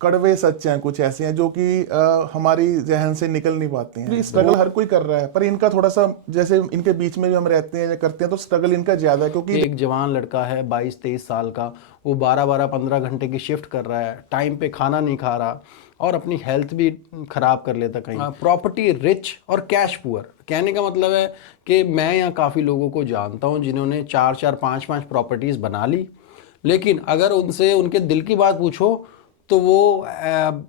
कड़वे सच हैं, कुछ ऐसे हैं जो कि हमारी जहन से निकल नहीं पाते हैं। स्ट्रगल हर कोई कर रहा है, पर इनका थोड़ा सा, जैसे इनके बीच में भी हम रहते हैं या करते हैं तो स्ट्रगल इनका ज्यादा है। क्योंकि एक जवान लड़का है 22-23 साल का, वो 12-15 घंटे की शिफ्ट कर रहा है, टाइम पे खाना नहीं खा रहा और अपनी हेल्थ भी खराब कर लेता कहीं। प्रॉपर्टी रिच और कैश पुअर, कहने का मतलब है कि मैं यहाँ काफ़ी लोगों को जानता हूँ जिन्होंने 4-4 5-5 प्रॉपर्टीज़ बना ली, लेकिन अगर उनसे उनके दिल की बात पूछो तो वो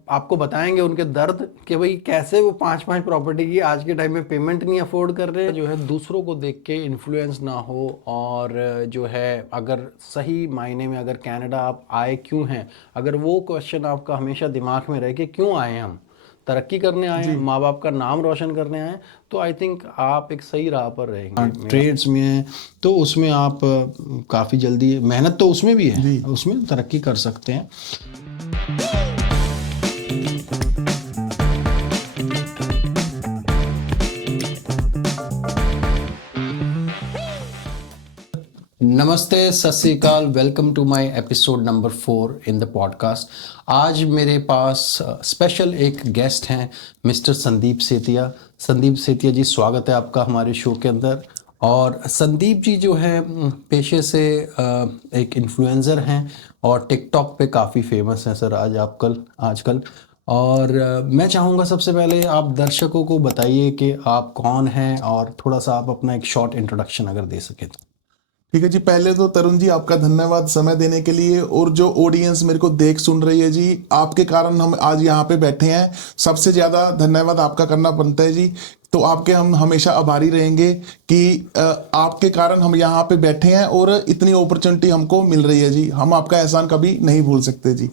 आपको बताएंगे उनके दर्द कि भाई कैसे वो 5-5 प्रॉपर्टी की आज के टाइम में पेमेंट नहीं अफोर्ड कर रहे। जो है दूसरों को देख के इन्फ्लुएंस ना हो, और जो है अगर सही मायने में अगर कनाडा आप आए क्यों हैं, अगर वो क्वेश्चन आपका हमेशा दिमाग में रहे कि क्यों आए हैं, हम तरक्की करने आए हैं, माँ बाप का नाम रोशन करने आए हैं, तो आई थिंक आप एक सही राह पर रहेंगे। ट्रेड्स में हैं तो उसमें आप काफ़ी जल्दी, मेहनत तो उसमें भी है, उसमें तरक्की कर सकते हैं। नमस्ते, सत श्री अकाल, welcome to my episode number 4 in the podcast. आज मेरे पास स्पेशल एक गेस्ट हैं, मिस्टर संदीप सेतिया। संदीप सेतिया जी, स्वागत है आपका हमारे शो के अंदर। और संदीप जी जो है पेशे से एक इन्फ्लुएंसर हैं और टिकटॉक पे काफ़ी फेमस हैं सर आजकल। और मैं चाहूँगा सबसे पहले आप दर्शकों को बताइए कि आप कौन हैं और थोड़ा सा आप अपना एक शॉर्ट इंट्रोडक्शन अगर दे सकें तो। ठीक है जी, पहले तो तरुण जी आपका धन्यवाद समय देने के लिए, और जो ऑडियंस मेरे को देख सुन रही है जी, आपके कारण हम आज यहाँ पे बैठे हैं। सबसे ज़्यादा धन्यवाद आपका करना बनता है जी। तो आपके हम हमेशा आभारी रहेंगे कि आपके कारण हम यहाँ पे बैठे हैं और इतनी अपॉर्चुनिटी हमको मिल रही है जी। हम आपका एहसान कभी नहीं भूल सकते जी।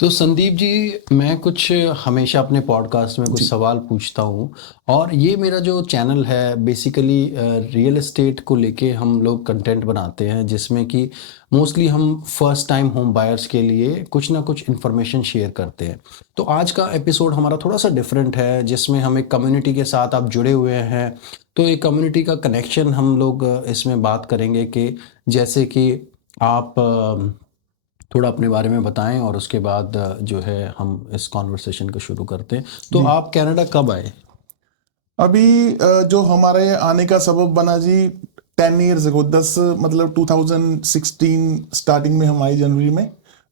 तो संदीप जी, मैं कुछ हमेशा अपने पॉडकास्ट में कुछ सवाल पूछता हूँ, और ये मेरा जो चैनल है बेसिकली रियल एस्टेट को लेके हम लोग कंटेंट बनाते हैं, जिसमें कि मोस्टली हम फर्स्ट टाइम होम बायर्स के लिए कुछ ना कुछ इन्फॉर्मेशन शेयर करते हैं। तो आज का एपिसोड हमारा थोड़ा सा डिफरेंट है, जिसमें हम एक कम्युनिटी के साथ आप जुड़े हुए हैं, तो एक कम्युनिटी का कनेक्शन हम लोग इसमें बात करेंगे कि जैसे कि आप थोड़ा अपने बारे में बताएं और उसके बाद जो है हम इस कॉन्वर्सेशन को शुरू करते हैं। तो आप कनाडा कब आए? अभी जो हमारे आने का सबब बना जी, 10 ईयर्स अगो, 10 मतलब 2016 स्टार्टिंग में हम आए जनवरी में।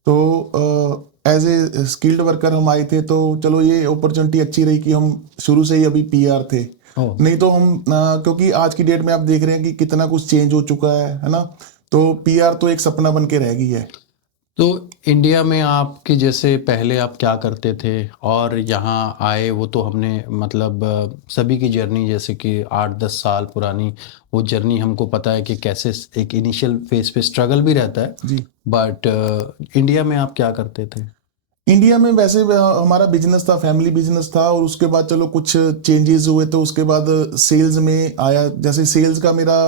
तो एज ए स्किल्ड वर्कर हम आए थे, तो चलो ये अपॉर्चुनिटी अच्छी रही कि हम शुरू से ही अभी पीआर थे। नहीं तो हम क्योंकि आज की डेट में आप देख रहे हैं कि कितना कुछ चेंज हो चुका है ना। तो पीआर तो एक सपना बन के रह गई है। तो इंडिया में आपके जैसे पहले आप क्या करते थे और यहाँ आए, वो तो हमने मतलब सभी की जर्नी जैसे कि 8-10 साल पुरानी वो जर्नी हमको पता है कि कैसे एक इनिशियल फेज पे स्ट्रगल भी रहता है जी। बट इंडिया में आप क्या करते थे? इंडिया में वैसे हमारा बिजनेस था, फैमिली बिजनेस था, और उसके बाद चलो कुछ चेंजेस हुए तो उसके बाद सेल्स में आया। जैसे सेल्स का मेरा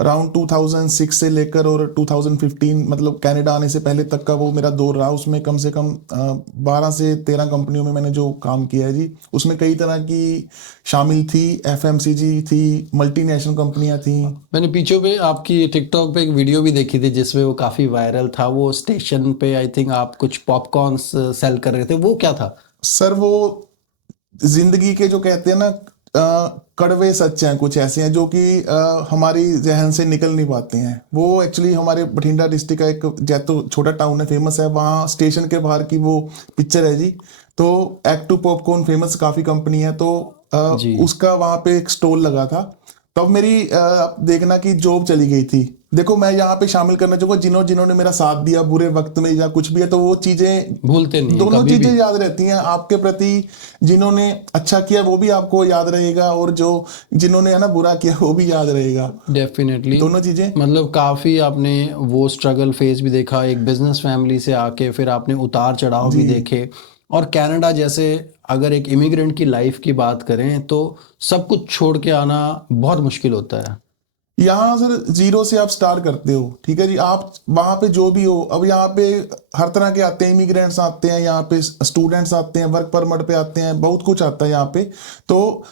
अराउंड 2006 से लेकर और 2015 मतलब कनाडा आने से पहले तक का वो मेरा दौर रहा। उसमें कम से कम 12 से 13 कंपनियों में मैंने जो काम किया है जी, उसमें कई तरह की शामिल थी। एफएमसीजी थी, मल्टीनेशनल कंपनियां थी। मैंने पीछे पे आपकी टिकटॉक पे एक वीडियो भी देखी थी जिसमें वो काफ़ी वायरल था, वो स्टेशन पे आई थिंक आप कुछ पॉपकॉर्न्स सेल कर रहे थे, वो क्या था? सर वो जिंदगी के जो कहते हैं ना कड़वे सच हैं, कुछ ऐसे हैं जो कि हमारी जहन से निकल नहीं पाते हैं। वो एक्चुअली हमारे बठिंडा डिस्ट्रिक्ट का एक जैतो छोटा टाउन है, फेमस है, वहाँ स्टेशन के बाहर की वो पिक्चर है जी। तो एक्ट टू पॉपकॉर्न फेमस काफ़ी कंपनी है, तो उसका वहाँ पे एक स्टॉल लगा था। तब मेरी देखना कि जॉब चली गई थी। देखो मैं यहाँ पे शामिल करना चाहूंगा जिन्होंने मेरा साथ दिया बुरे वक्त में या कुछ भी है, तो वो चीजें भूलते नहीं, दोनों कभी चीजें भी याद रहती हैं आपके प्रति। जिन्होंने अच्छा किया वो भी आपको याद रहेगा, और जो जिन्होंने है ना बुरा किया वो भी याद रहेगा। डेफिनेटली दोनों चीजें मतलब काफ़ी आपने वो स्ट्रगल फेज भी देखा, एक बिजनेस फैमिली से आके फिर आपने उतार चढ़ाव भी देखे। और कनाडा जैसे अगर एक इमिग्रेंट की लाइफ की बात करें तो सब कुछ छोड़ के आना बहुत मुश्किल होता है। यहाँ सर जीरो से आप स्टार्ट करते हो, ठीक है जी। आप वहाँ पे जो भी हो, अब यहाँ पे हर तरह के आते हैं, इमिग्रेंट्स आते हैं, यहाँ पे स्टूडेंट्स आते हैं, वर्क परमिट पे आते हैं, बहुत कुछ आता है यहाँ पे। तो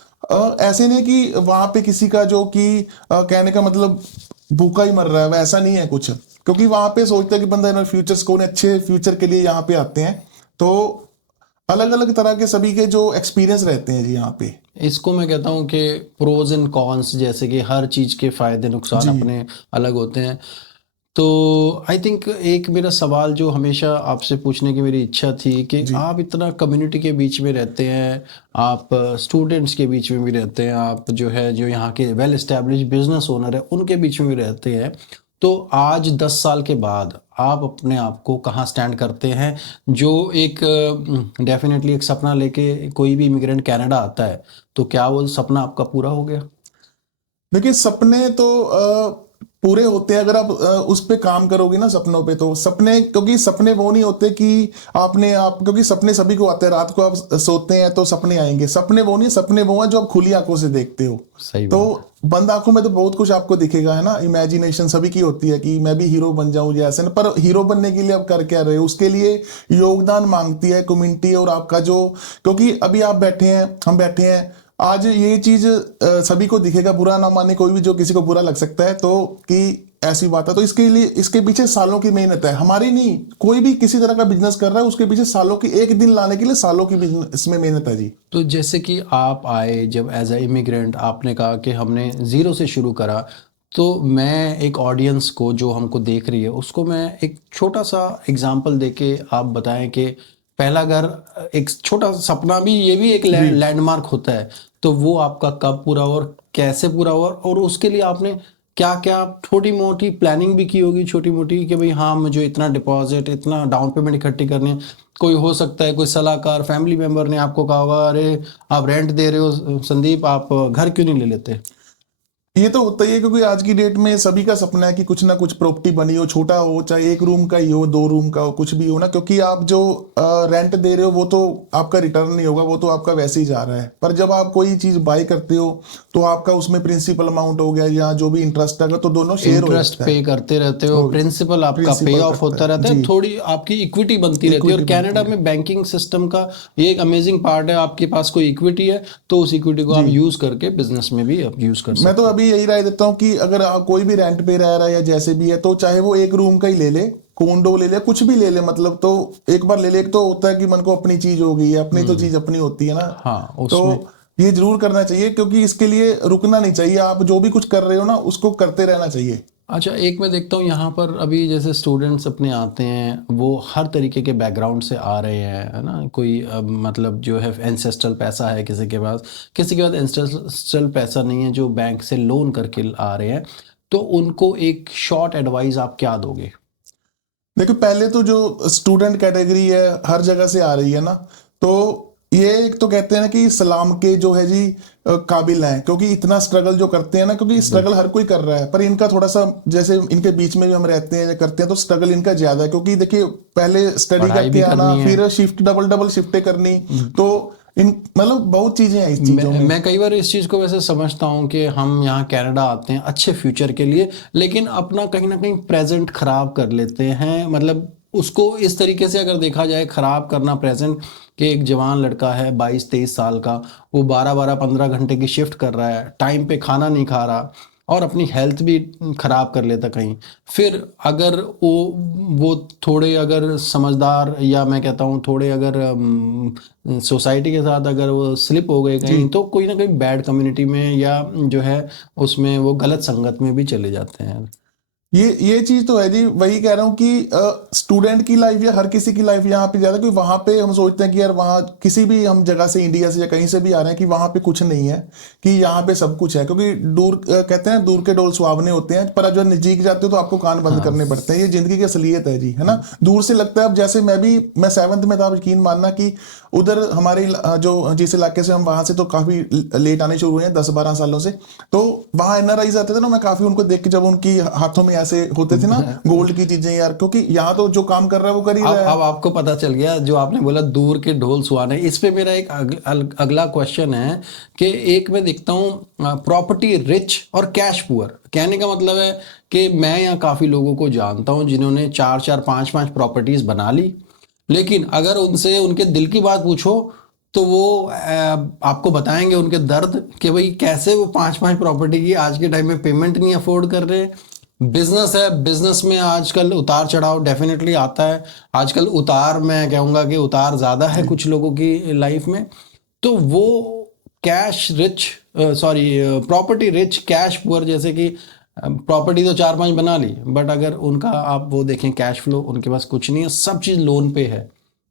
ऐसे नहीं कि वहाँ पे किसी का जो कि कहने का मतलब भूखा ही मर रहा है, वैसा नहीं है कुछ। क्योंकि वहाँ पे सोचते हैं कि बंदा फ्यूचर्स को अच्छे फ्यूचर के लिए यहाँ पे आते हैं। तो अलग अलग तरह के सभी के जो एक्सपीरियंस रहते हैं जी यहाँ पे। इसको मैं कहता हूँ कि प्रोज एंड कॉन्स, जैसे कि हर चीज़ के फायदे नुकसान जी अपने अलग होते हैं। तो आई थिंक एक मेरा सवाल जो हमेशा आपसे पूछने की मेरी इच्छा थी कि जी आप इतना कम्युनिटी के बीच में रहते हैं, आप स्टूडेंट्स के बीच में भी रहते हैं, आप जो है जो यहाँ के वेल एस्टेब्लिश बिजनेस ओनर है उनके बीच में भी रहते हैं, तो आज 10 साल के बाद आप अपने आप को कहाँ स्टैंड करते हैं? जो एक डेफिनेटली एक सपना लेके कोई भी इमिग्रेंट कनाडा आता है, तो क्या वो सपना आपका पूरा हो गया? देखिए, सपने तो पूरे होते हैं अगर आप उस पे काम करोगे ना सपनों पे। तो सपने, क्योंकि सपने वो नहीं होते कि आपने आप, क्योंकि सपने सभी को आते हैं, रात को आप सोते हैं तो सपने आएंगे। सपने वो नहीं, सपने वो हैं जो आप खुली आंखों से देखते हो। सही तो बात है। बंद आंखों में तो बहुत कुछ आपको दिखेगा, है ना। इमेजिनेशन सभी की होती है कि मैं भी हीरो बन जाऊं जैसे ना, पर हीरो बनने के लिए आप कर क्या रहे हो, उसके लिए योगदान मांगती है कम्युनिटी और आपका जो, क्योंकि अभी आप बैठे हैं, हम बैठे हैं, आज ये चीज सभी को दिखेगा, बुरा ना माने कोई भी, जो किसी को बुरा लग सकता है तो कि ऐसी बात है। तो इसके लिए, इसके पीछे सालों की मेहनत है, हमारी नहीं। कोई भी किसी तरह का बिजनेस कर रहा है उसके पीछे सालों की, एक दिन लाने के लिए सालों की बिजनेस में मेहनत है जी। तो जैसे कि आप आए जब एज ए इमिग्रेंट, आपने कहा कि हमने ज़ीरो से शुरू करा, तो मैं एक ऑडियंस को जो हमको देख रही है उसको मैं एक छोटा सा एग्जांपल देके आप बताएं कि पहला घर, एक छोटा सा सपना भी, ये भी एक जी लैंडमार्क होता है, तो वो आपका कब पूरा हुआ और कैसे पूरा हुआ, और उसके लिए आपने क्या क्या छोटी मोटी प्लानिंग भी की होगी, छोटी मोटी, कि भाई हाँ मुझे इतना डिपॉजिट, इतना डाउन पेमेंट इकट्ठी करनी है। कोई हो सकता है कोई सलाहकार फैमिली मेंबर ने आपको कहा होगा, अरे आप रेंट दे रहे हो संदीप, आप घर क्यों नहीं ले लेते? ये तो होता ही है, क्योंकि आज की डेट में सभी का सपना है कि कुछ ना कुछ प्रॉपर्टी बनी हो, छोटा हो, चाहे एक रूम का ही हो, 2 रूम का हो, कुछ भी हो ना। क्योंकि आप जो रेंट दे रहे हो वो तो आपका रिटर्न नहीं होगा, वो तो आपका वैसे ही जा रहा है। पर जब आप कोई चीज बाय करते हो तो आपका उसमें प्रिंसिपल अमाउंट हो गया या जो भी इंटरेस्ट आएगा, तो दोनों शेयर हो इंटरेस्ट जाता है। पे करते रहते हो, वो प्रिंसिपल आपका पे प्रिंसिपल ऑफ कटता होता है रहता है, जी, थोड़ी आपकी इक्विटी बनती रहती है। और इक्विटी बनती कनाडा है में बैंकिंग सिस्टम का ये एक अमेजिंग पार्ट है, आपके पास कोई इक्विटी है तो उस इक्विटी को जी। आप यूज करके बिजनेस में भी आप यूज कर मैं तो सकते हो। अभी यही राय देता हूँ कि अगर कोई भी रेंट पे रह रहा है या जैसे भी है, तो चाहे वो एक रूम का ही ले ले, कोंडो ले ले, कुछ भी ले ले, मतलब तो एक बार ले ले। एक तो होता है कि मन को अपनी चीज हो गई है, अपनी तो चीज अपनी होती है ना। हाँ तो उसमें। ये जरूर करना चाहिए, क्योंकि इसके लिए रुकना नहीं चाहिए। आप जो भी कुछ कर रहे हो ना उसको करते रहना चाहिए। अच्छा, एक मैं देखता हूँ यहाँ पर अभी जैसे स्टूडेंट्स अपने आते हैं, वो हर तरीके के बैकग्राउंड से आ रहे हैं, है ना। कोई मतलब जो है एंसेस्ट्रल पैसा है किसी के पास, किसी के पास एंसेस्ट्रल पैसा नहीं है, जो बैंक से लोन करके आ रहे हैं। तो उनको एक शॉर्ट एडवाइस आप क्या दोगे? देखो, पहले तो जो स्टूडेंट कैटेगरी है हर जगह से आ रही है ना, तो ये एक तो कहते हैं ना कि सलाम के जो है जी काबिल हैं, क्योंकि इतना स्ट्रगल जो करते हैं ना, क्योंकि स्ट्रगल हर कोई कर रहा है, पर इनका थोड़ा सा, जैसे इनके बीच में भी हम रहते हैं या करते हैं, तो स्ट्रगल इनका ज्यादा है। क्योंकि देखिए, पहले स्टडी पढ़ाई करके भी आना, करनी है। फिर शिफ्ट, डबल डबल शिफ्टें करनी, तो इन मतलब बहुत चीजें हैं इस चीजों में। मैं कई बार इस चीज़ को वैसे समझता हूँ कि हम यहाँ कनाडा आते हैं अच्छे फ्यूचर के लिए, लेकिन अपना कहीं ना कहीं प्रेजेंट खराब कर लेते हैं। मतलब उसको इस तरीके से अगर देखा जाए, खराब करना प्रेजेंट, कि एक जवान लड़का है 22-23 साल का, वो 12-15 घंटे की शिफ्ट कर रहा है, टाइम पे खाना नहीं खा रहा और अपनी हेल्थ भी खराब कर लेता कहीं। फिर अगर वो थोड़े अगर समझदार, या मैं कहता हूँ थोड़े अगर सोसाइटी के साथ अगर वो स्लिप हो गए जी, कहीं, तो कोई ना कहीं बैड कम्युनिटी में या जो है उसमें वो गलत संगत में भी चले जाते हैं। ये चीज तो है जी। वही कह रहा हूँ कि स्टूडेंट की लाइफ या हर किसी की लाइफ यहाँ पे ज्यादा, क्योंकि वहां पे हम सोचते हैं कि यार वहाँ किसी भी हम जगह से, इंडिया से या कहीं से भी आ रहे हैं, कि वहां पे कुछ नहीं है, कि यहाँ पे सब कुछ है। क्योंकि दूर कहते हैं दूर के ढोल सुहावने होते हैं, पर जब नजदीक जाते हो तो आपको कान बंद हाँ। करने पड़ते हैं। ये जिंदगी की असलियत है जी, है ना। दूर से लगता है। अब जैसे मैं 7th में था, आप यकीन मानना कि उधर हमारे जो जिस इलाके से हम, वहां से तो काफी लेट आने शुरू हुए हैं, 10-12 सालों से। तो वहां एनआरआईज आते थे ना, मैं काफी उनको देख के, जब उनकी हाथों में ऐसे होते थे ना गोल्ड की चीजें, यार, क्योंकि यहाँ तो जो काम कर रहा है वो कर ही रहा अब है। आपको पता चल गया जो आपने बोला दूर के ढोल सुहाने। इस पे मेरा एक अगला क्वेश्चन है कि एक मैं देखता हूँ प्रॉपर्टी रिच और कैश पुअर, कहने का मतलब है कि मैं यहाँ काफ़ी लोगों को जानता हूँ जिन्होंने 4-4 5-5 प्रॉपर्टीज बना ली, लेकिन अगर उनसे उनके दिल की बात पूछो तो वो आपको बताएंगे उनके दर्द, कि भाई कैसे वो 5-5 प्रॉपर्टी की आज के टाइम में पेमेंट नहीं अफोर्ड कर रहे, बिजनेस है, बिजनेस में आजकल उतार चढ़ाव डेफिनेटली आता है। आजकल उतार, मैं कहूँगा कि उतार ज़्यादा है कुछ लोगों की लाइफ में। तो वो cash rich, sorry property rich cash poor, जैसे कि प्रॉपर्टी तो 4-5 बना ली, बट अगर उनका आप वो देखें कैश फ्लो, उनके पास कुछ नहीं है, सब चीज़ लोन पे है।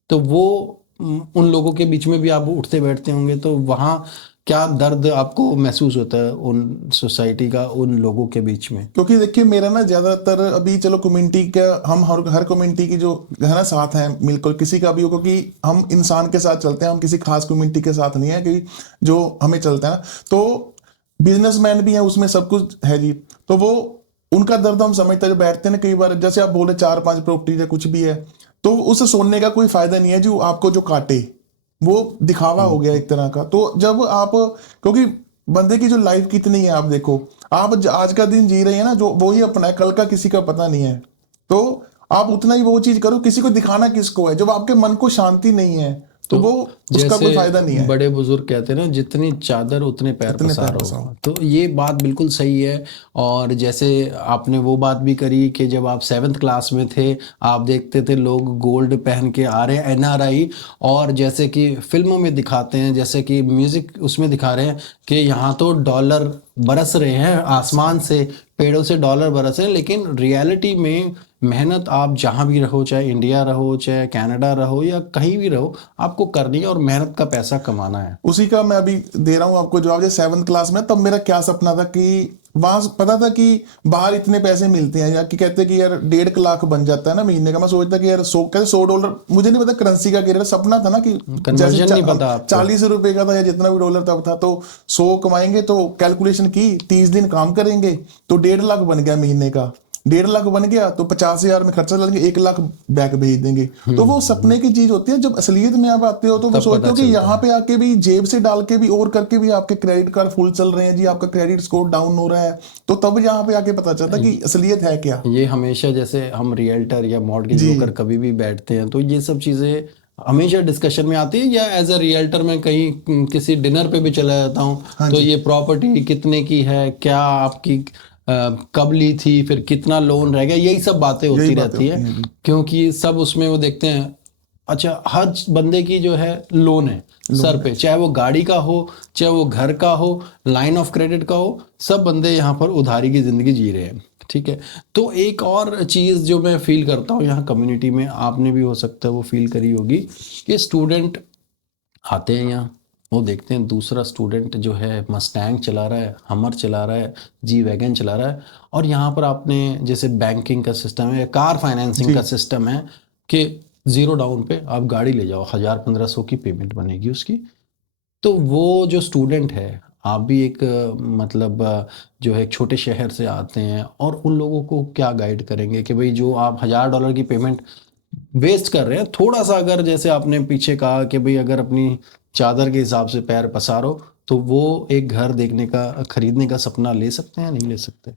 तो वो उन लोगों के बीच में भी आप उठते बैठते होंगे, तो वहाँ क्या दर्द आपको महसूस होता है उन सोसाइटी का, उन लोगों के बीच में? क्योंकि देखिए मेरा ना ज्यादातर अभी चलो कम्युनिटी का, हम हर कम्युनिटी की जो है ना साथ है मिलकर किसी का भी हो, क्योंकि हम इंसान के साथ चलते हैं, हम किसी खास कम्युनिटी के साथ नहीं है कि जो हमें चलता है ना। तो बिजनेसमैन भी है उसमें, सब कुछ है जी। तो वो उनका दर्द हम समझते हैं, जब बैठते हैं ना कई बार, जैसे आप बोले 4-5 प्रॉपर्टी या कुछ भी है, तो उस सोने का कोई फायदा नहीं है जो आपको जो काटे, वो दिखावा हो गया एक तरह का। तो जब आप, क्योंकि बंदे की जो लाइफ कितनी है आप देखो, आप आज का दिन जी रहे हैं ना, जो वो ही अपना है, कल का किसी का पता नहीं है। तो आप उतना ही वो चीज करो, किसी को दिखाना किसको है, जब आपके मन को शांति नहीं है तो वो उसका कोई फायदा नहीं है। बड़े बुजुर्ग कहते हैं ना, जितनी चादर उतने पैर इतने पैर पसारो। पसारो। तो ये बात बिल्कुल सही है। और जैसे आपने वो बात भी करी कि जब आप 7th क्लास में थे, आप देखते थे लोग गोल्ड पहन के आ रहे हैं, एनआरआई, और जैसे कि फिल्मों में दिखाते हैं, जैसे कि म्यूजिक उसमें दिखा रहे हैं कि यहाँ तो डॉलर बरस रहे हैं आसमान से, पेड़ों से डॉलर बरस रहे हैं। लेकिन रियलिटी में मेहनत आप जहाँ भी रहो, चाहे इंडिया रहो, चाहे कनाडा रहो, या कहीं भी रहो, आपको करनी है और मेहनत का पैसा कमाना है। उसी का मैं अभी दे रहा हूँ आपको जवाब। जब 7th क्लास में, तब मेरा क्या सपना था कि वहां पता था कि बाहर इतने पैसे मिलते हैं, या कि कहते हैं कि यार 1.5 लाख बन जाता है ना महीने का। मैं सोचता कि यार 100 $100, मुझे नहीं पता करेंसी का क्या सपना था ना, कि कन्वर्जन नहीं पता आपको। 40 रुपए का था या जितना भी डॉलर तब था, तो 100 कमाएंगे, तो कैलकुलेशन की 30 दिन काम करेंगे तो 1.5 लाख बन गया महीने का। 1.5 लाख बन गया तो 50,000 में खर्चा लगेंगे, 1 लाख बैक भेज देंगे। तो वो सपने की चीज होती है। जब असलियत में आप आते हो तो वो सोचते हो कि यहाँ पे आके भी जेब से डाल के भी और करके भी आपके क्रेडिट कार्ड फुल चल रहे हैं जी, आपका क्रेडिट स्कोर डाउन हो रहा है, तो तब यहाँ पे आके पता चलता कि असलियत है क्या। ये हमेशा, जैसे हम रियल्टर या मॉर्गेज ब्रोकर कभी भी बैठते हैं, तो ये सब चीज़ें हमेशा डिस्कशन में आती है। या एज अ रियल्टर मैं कहीं किसी डिनर पे भी चला जाता हूँ, तो ये प्रॉपर्टी कितने की है, क्या आपकी कब ली थी, फिर कितना लोन रह गया, यही सब बातें होती रहती है। क्योंकि सब उसमें वो देखते हैं, अच्छा हर बंदे की जो है लोन है सर पे, चाहे वो गाड़ी का हो, चाहे वो घर का हो, लाइन ऑफ क्रेडिट का हो, सब बंदे यहाँ पर उधारी की जिंदगी जी रहे हैं। ठीक है। तो एक और चीज़ जो मैं फील करता हूँ यहाँ कम्युनिटी में, आपने भी हो सकता है वो फील करी होगी, कि स्टूडेंट आते हैं यहाँ, वो देखते हैं दूसरा स्टूडेंट जो है मस्टैंग चला रहा है, हमर चला रहा है, जी वैगन चला रहा है, और यहाँ पर आपने जैसे बैंकिंग का सिस्टम है, कार फाइनेंसिंग का सिस्टम है कि 0 डाउन पे आप गाड़ी ले जाओ, 1000-1500 की पेमेंट बनेगी उसकी। तो वो जो स्टूडेंट है, आप भी एक मतलब जो है एक छोटे शहर से आते हैं, और उन लोगों को क्या गाइड करेंगे कि भाई जो आप $1000 की पेमेंट वेस्ट कर रहे हैं, थोड़ा सा अगर जैसे आपने पीछे कहा कि भाई अगर अपनी चादर के हिसाब से पैर पसारो, तो वो एक घर देखने का, खरीदने का सपना ले सकते हैं, नहीं ले सकते?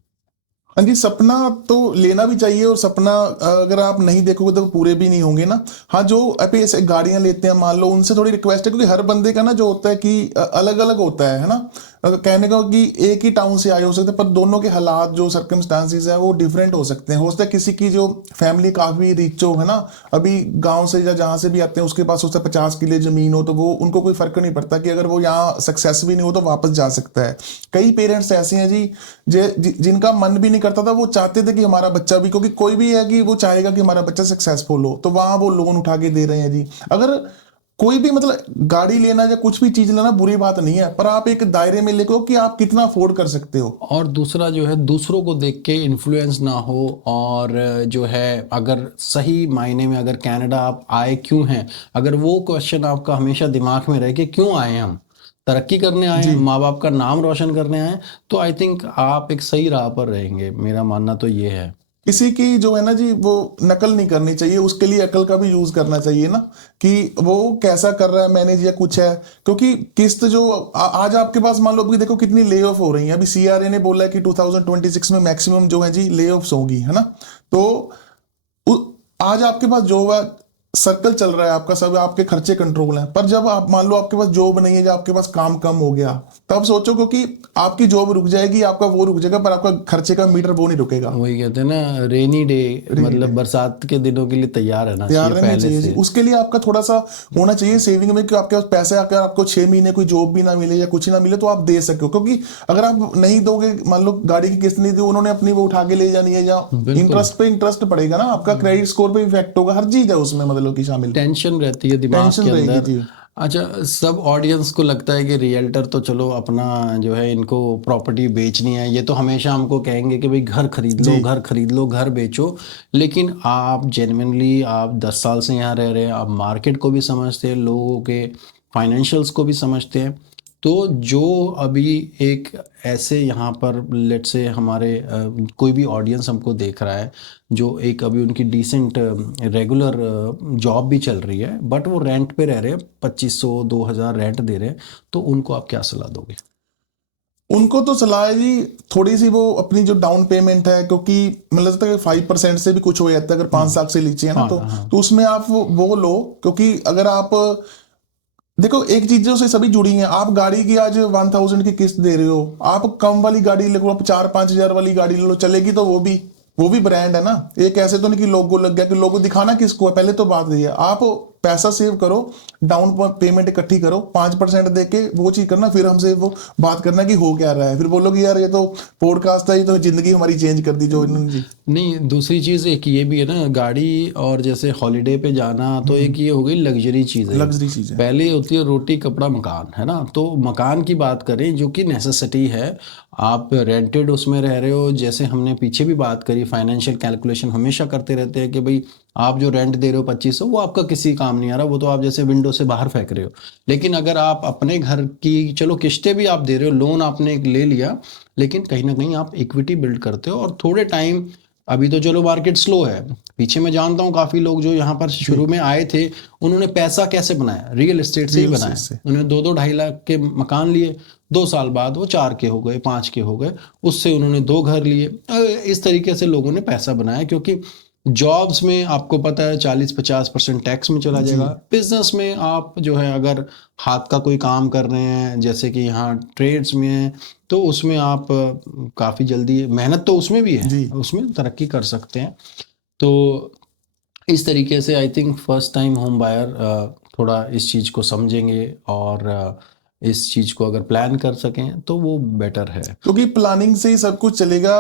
हाँ जी, सपना तो लेना भी चाहिए, और सपना अगर आप नहीं देखोगे तो पूरे भी नहीं होंगे ना। हाँ, जो अभी ऐसे गाड़ियां लेते हैं मान लो, उनसे थोड़ी रिक्वेस्ट है, क्योंकि हर बंदे का ना जो होता है कि अलग अलग होता है ना। कहने का कि एक ही टाउन से आए हो सकते हैं, पर दोनों के हालात जो सर्कमस्टांसिस है वो डिफरेंट हो सकते हैं। हो सकता है किसी की जो फैमिली काफी रिच हो, है ना, अभी गांव से या जहां से भी आते हैं उसके पास हो सकता है 50 किले जमीन हो, तो वो उनको कोई फर्क नहीं पड़ता कि अगर वो यहाँ सक्सेस भी नहीं हो तो वापस जा सकता है। कई पेरेंट्स ऐसे हैं जी जिनका मन भी नहीं करता था, वो चाहते थे कि हमारा बच्चा भी, क्योंकि कोई भी है कि वो चाहेगा कि हमारा बच्चा सक्सेसफुल हो, तो वहां वो लोन उठा के दे रहे हैं जी। अगर कोई भी मतलब गाड़ी लेना या कुछ भी चीज लेना बुरी बात नहीं है, पर आप एक दायरे में लेकर कि आप कितना अफोर्ड कर सकते हो। और दूसरा जो है, दूसरों को देख के इन्फ्लुएंस ना हो, और जो है अगर सही मायने में अगर कनाडा आप आए क्यों हैं, अगर वो क्वेश्चन आपका हमेशा दिमाग में रहे कि क्यों आए हैं, हम तरक्की करने आए हैं, माँ बाप का नाम रोशन करने आए हैं, तो आई थिंक आप एक सही राह पर रहेंगे। मेरा मानना तो ये है। किसी की जो है ना जी वो नकल नहीं करनी चाहिए, उसके लिए अकल का भी यूज करना चाहिए ना, कि वो कैसा कर रहा है मैनेज या कुछ है। क्योंकि किस्त जो आज आपके पास मान लो कि देखो कितनी ले ऑफ हो रही है। अभी सीआरए ने बोला है कि 2026 में मैक्सिमम जो है जी ले ऑफ्स होगी, है ना। तो आज आपके पास जो हुआ सर्कल चल रहा है आपका, सब आपके खर्चे कंट्रोल हैं। पर जब आप मान लो आपके पास जॉब नहीं है, जब आपके पास काम कम हो गया, तब सोचो, क्योंकि आपकी जॉब रुक जाएगी, आपका वो रुक जाएगा, पर आपका खर्चे का मीटर वो नहीं रुकेगा। वही कहते हैं ना, रेनी डे, मतलब बरसात के दिनों के लिए तैयार रहना तैयार चाहिए रहना पहले चाहिए से। जी। उसके लिए आपका थोड़ा सा होना चाहिए सेविंग में, कि आपके पास पैसे, अगर आपको 6 महीने कोई जॉब भी ना मिले या कुछ ना मिले तो आप दे सको। क्योंकि अगर आप नहीं दोगे, मान लो गाड़ी की किस्त नहीं दी, उन्होंने अपनी वो उठा के ले जानी है, या बिल्कुल। इंटरेस्ट पे इंटरेस्ट पड़ेगा ना, आपका क्रेडिट स्कोर पे इफेक्ट होगा, हर चीज है उसमें मतलब कि शामिल, टेंशन रहती है दिमाग टेंशन के रहेगी अंदर। जी। अच्छा, सब ऑडियंस को लगता है कि रियल्टर तो चलो अपना जो है, इनको प्रॉपर्टी बेचनी है, ये तो हमेशा हमको कहेंगे कि भाई घर खरीद लो, जी। घर खरीद लो, घर बेचो। लेकिन आप जेन्युइनली, आप 10 साल से यहाँ रह रहे हैं, आप मार्केट को भी समझते हैं, लोगों के फाइनेंशियल्स को भी समझते हैं। तो जो अभी एक ऐसे यहाँ पर लेट से हमारे कोई भी ऑडियंस हमको देख रहा है, जो एक अभी उनकी डिसेंट रेगुलर जॉब भी चल रही है, बट वो रेंट पे रह रहे हैं, 2500-2000 रेंट दे रहे हैं, तो उनको आप क्या सलाह दोगे? उनको तो सलाह है जी, थोड़ी सी वो अपनी जो डाउन पेमेंट है, क्योंकि मुझे लगता है 5% से भी कुछ हो जाता है अगर 5 लाख से नीचे है ना, तो उसमें आप वो लो। क्योंकि अगर आप देखो, एक चीजों से सभी जुड़ी हैं। आप गाड़ी की आज 1000 की किस्त दे रहे हो, आप कम वाली गाड़ी ले लो, आप 4-5 हजार वाली गाड़ी ले लो, चलेगी तो वो भी ब्रांड है ना। एक ऐसे तो नहीं कि लोगो लग गया, कि लोगो दिखाना किसको है, पहले तो बात ये है। आप पैसा सेव करो, डाउन पेमेंट इकट्ठी करो, 5% दे के वो चीज करना, फिर हमसे वो बात करना कि हो क्या रहा है। फिर बोलो कि यार ये तो पॉडकास्ट है, ये तो जिंदगी हमारी चेंज कर दी जो इन्होंने जी। नहीं, दूसरी चीज़ एक ये भी है ना, गाड़ी और जैसे हॉलीडे पे जाना, तो एक ये हो गई लग्जरी चीज़ है। लग्जरी चीज है। पहले होती है रोटी कपड़ा मकान, है ना। तो मकान की बात करें, जो कि नेसेसिटी है, आप रेंटेड उसमें रह रहे हो। जैसे हमने पीछे भी बात करी, फाइनेंशियल कैलकुलेशन हमेशा करते रहते हैं कि भाई आप जो रेंट दे रहे हो 2500, वो आपका किसी काम नहीं आ रहा, वो तो आप जैसे विंडो से बाहर फेंक रहे हो। लेकिन अगर आप अपने घर की, चलो किस्तें भी आप दे रहे हो, लोन आपने एक ले लिया, लेकिन कहीं ना कहीं आप इक्विटी बिल्ड करते हो। और थोड़े टाइम, अभी तो चलो मार्केट स्लो है, पीछे मैं जानता हूँ काफ़ी लोग जो यहाँ पर शुरू में आए थे, उन्होंने पैसा कैसे बनाया? रियल एस्टेट से ही बनाया। उन्होंने 2-2 ढाई लाख के मकान लिए, 2 साल बाद वो 4 के हो गए, 5 के हो गए, उससे उन्होंने 2 घर लिए। इस तरीके से लोगों ने पैसा बनाया, क्योंकि जॉब्स में आपको पता है 40-50% टैक्स में चला जाएगा। बिजनेस में आप जो है, अगर हाथ का कोई काम कर रहे हैं, जैसे कि यहाँ ट्रेड्स में है, तो उसमें आप काफ़ी जल्दी, मेहनत तो उसमें भी है, उसमें तरक्की कर सकते हैं। तो इस तरीके से I think first time home buyer थोड़ा इस चीज़ को समझेंगे, और इस चीज़ को अगर प्लान कर सकें तो वो बेटर है, क्योंकि प्लानिंग से ही सब कुछ चलेगा।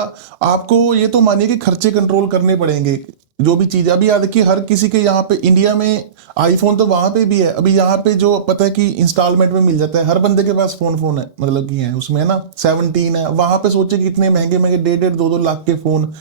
आपको ये तो मानिए कि खर्चे कंट्रोल करने पड़ेंगे, जो भी चीज। अभी याद रखिए, हर किसी के यहाँ पे इंडिया में आईफोन तो वहां पे भी है, अभी यहाँ पे जो पता है कि इंस्टॉलमेंट में मिल जाता है, हर बंदे के पास फोन है, मतलब कि है उसमें, है ना। 17 है, वहां पे सोचे कि इतने महंगे महंगे 1.5-2 लाख के फोन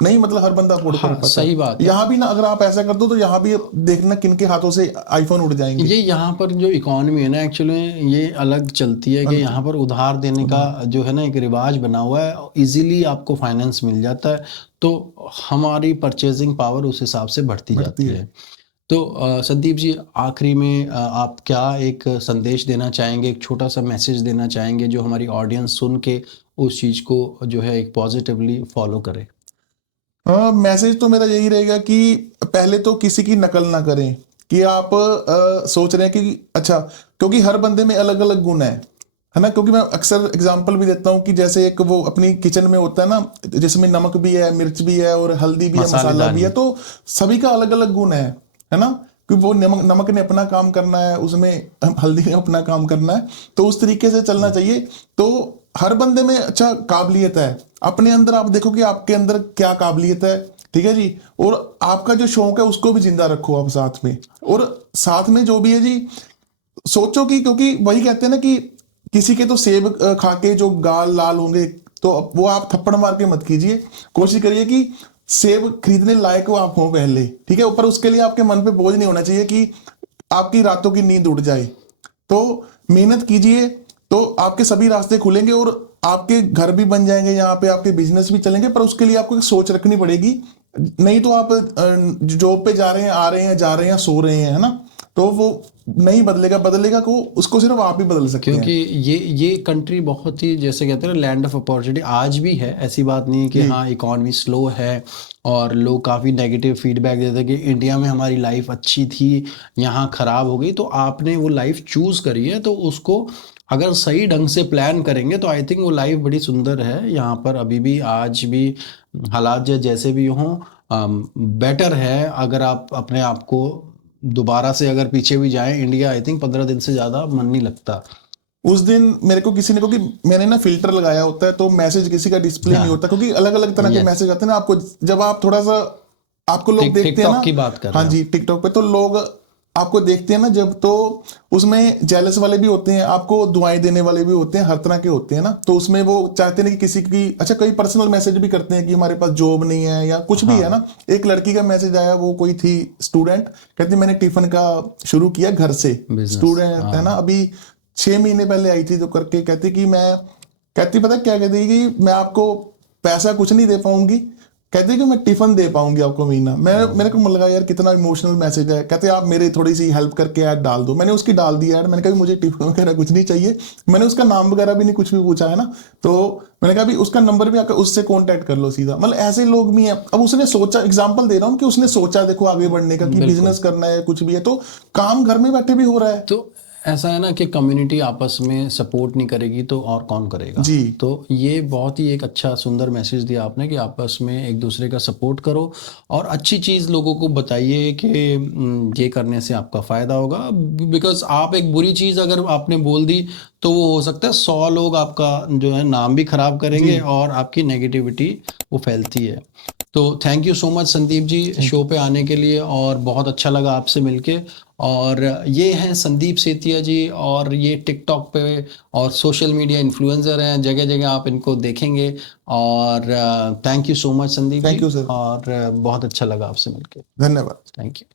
नहीं, मतलब हर बंदा अफोर्ड कर पाता सही बात है। यहाँ भी ना, अगर आप ऐसा कर दो तो यहाँ भी देखना किनके हाथों से आईफोन उड़ जाएंगे। ये यहाँ पर जो इकोनॉमी है ना, एक्चुअली ये अलग चलती है कि यहाँ पर उधार देने का जो है ना एक रिवाज बना हुआ है, इजीली आपको फाइनेंस मिल जाता है, तो हमारी परचेजिंग पावर उस हिसाब से बढ़ती जाती है। तो संदीप जी, आखिरी में आप क्या एक संदेश देना चाहेंगे, एक छोटा सा मैसेज देना चाहेंगे, जो हमारी ऑडियंस सुन के उस चीज़ को जो है एक पॉजिटिवली फॉलो करे? मैसेज तो मेरा यही रहेगा कि पहले तो किसी की नकल ना करें, कि आप सोच रहे हैं कि अच्छा, क्योंकि हर बंदे में अलग अलग गुण है ना। क्योंकि मैं अक्सर एग्जांपल भी देता हूँ कि जैसे एक वो अपनी किचन में होता है ना, जिसमें नमक भी है, मिर्च भी है, और हल्दी भी है, मसाला भी है, तो सभी का अलग अलग गुण है ना। कि वो नमक ने अपना काम करना है, उसमें हल्दी ने अपना काम करना है, तो उस तरीके से चलना चाहिए। तो हर बंदे में अच्छा काबिलियत है, अपने अंदर आप देखो कि आपके अंदर क्या काबिलियत है, ठीक है जी। और आपका जो शौक है उसको भी जिंदा रखो आप साथ में, और साथ में जो भी है जी, सोचो कि, क्योंकि वही कहते हैं ना कि किसी के तो सेब खा के जो गाल लाल होंगे, तो वो आप थप्पड़ मार के मत कीजिए। कोशिश करिए कि सेब खरीदने लायक हो आप हो पहले, ठीक है। ऊपर उसके लिए आपके मन पे बोझ नहीं होना चाहिए कि आपकी रातों की नींद उड़ जाए। तो मेहनत कीजिए, तो आपके सभी रास्ते खुलेंगे, और आपके घर भी बन जाएंगे, यहाँ पे आपके बिजनेस भी चलेंगे। पर उसके लिए आपको एक सोच रखनी पड़ेगी, नहीं तो आप जॉब पे जा रहे हैं, आ रहे हैं, जा रहे हैं, सो रहे हैं, है ना। तो वो नहीं बदलेगा को उसको सिर्फ आप ही बदल सकते हैं। क्योंकि ये कंट्री बहुत ही, जैसे कहते हैं ना, लैंड ऑफ अपॉर्चुनिटी आज भी है। ऐसी बात नहीं है कि हाँ इकॉनमी स्लो है और लोग काफ़ी नेगेटिव फीडबैक देते हैं कि इंडिया में हमारी लाइफ अच्छी थी, यहाँ ख़राब हो गई। तो आपने वो लाइफ चूज़ करी है, तो उसको अगर सही ढंग से प्लान करेंगे तो आई थिंक वो लाइफ बड़ी सुंदर है। यहाँ पर अभी भी आज भी हालात जैसे भी हों, बेटर है। अगर आप अपने आप को दोबारा से अगर पीछे भी जाएं, इंडिया आई थिंक 15 दिन से ज़्यादा मन नहीं लगता। उस दिन मेरे को किसी ने कहा कि मैंने ना फिल्टर लगाया होता है तो मैसेज किसी का डिस्प्ले नहीं होता, क्योंकि अलग अलग तरह के मैसेज आते हैं ना आपको। जब आप थोड़ा सा, आपको लोग देखते हैं ना, की बात कर रहे हाँ जी, टिकटॉक पे तो लोग आपको देखते हैं ना जब, तो उसमें जेलस वाले भी होते हैं, आपको दुआएं देने वाले भी होते हैं, हर तरह के होते हैं ना। तो उसमें वो चाहते हैं कि किसी की, अच्छा कई पर्सनल मैसेज भी करते हैं कि हमारे पास जॉब नहीं है या कुछ भी है ना। एक लड़की का मैसेज आया, वो कोई थी स्टूडेंट, कहती मैंने टिफिन का शुरू किया घर से, स्टूडेंट है ना, अभी 6 महीने पहले आई थी, तो करके कहती कि मैं, कहती पता क्या कहती कि मैं आपको पैसा कुछ नहीं दे पाऊंगी, कहते कि मैं टिफिन दे पाऊंगी आपको महीना। मेरे को लगा यार कितना इमोशनल मैसेज है। कहते आप मेरे थोड़ी सी हेल्प करके ऐड डाल दो। मैंने उसकी डाल दी ऐड। मैंने कहा मुझे टिफिन वगैरह कुछ नहीं चाहिए, मैंने उसका नाम वगैरह भी नहीं कुछ भी पूछा है ना। तो मैंने कहा भी उसका नंबर भी आकर उससे कांटेक्ट कर लो सीधा। मतलब ऐसे लोग भी हैं। अब उसने सोचा, एग्जांपल दे रहा हूँ कि उसने सोचा देखो आगे बढ़ने का, कि बिजनेस करना है कुछ भी है, तो काम घर में बैठे भी हो रहा है। तो ऐसा है ना कि कम्युनिटी आपस में सपोर्ट नहीं करेगी तो और कौन करेगा जी। तो ये बहुत ही एक अच्छा सुंदर मैसेज दिया आपने कि आपस में एक दूसरे का सपोर्ट करो और अच्छी चीज़ लोगों को बताइए कि ये करने से आपका फ़ायदा होगा। बिकॉज आप एक बुरी चीज़ अगर आपने बोल दी तो वो हो सकता है 100 लोग आपका जो है नाम भी ख़राब करेंगे और आपकी नेगेटिविटी वो फैलती है। तो thank you so much Sandeep ji show पे आने के लिए, और बहुत अच्छा लगा आपसे मिलके। और ये हैं संदीप सेतिया जी, और ये टिकटॉक पे और सोशल मीडिया इन्फ्लुएंसर हैं, जगह जगह आप इनको देखेंगे। और thank you so much Sandeep ji. Thank you sir, और बहुत अच्छा लगा आपसे मिलके। धन्यवाद। Thank you.